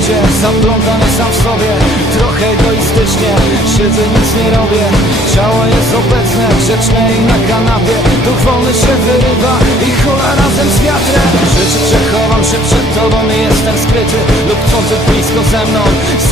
nigdzie Zaplątany sam w sobie. Trochę egoistycznie Siedzę, nic nie robię. Ciało jest obecne, grzeczne i na kanapie. Duch wolny się wyrywa I hula razem z wiatrem. Rzeczy przechowam się przed tobą i jestem skryty Lub chcący blisko ze mną.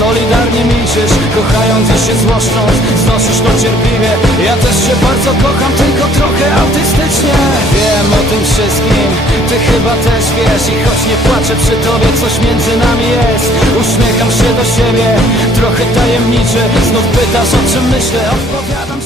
Solidarnie milczysz Kochając i się złoszcząc Znosisz to cierpliwie. Ja też cię bardzo kocham Tylko trochę autystycznie. Wiem o tym wszystkim Ty chyba też wiesz I choć nie płaczę przy tobie Coś między nami jest. Uśmiecham się do siebie Trochę tajemniczy Znów pytasz o czym myślę. Odpowiadam,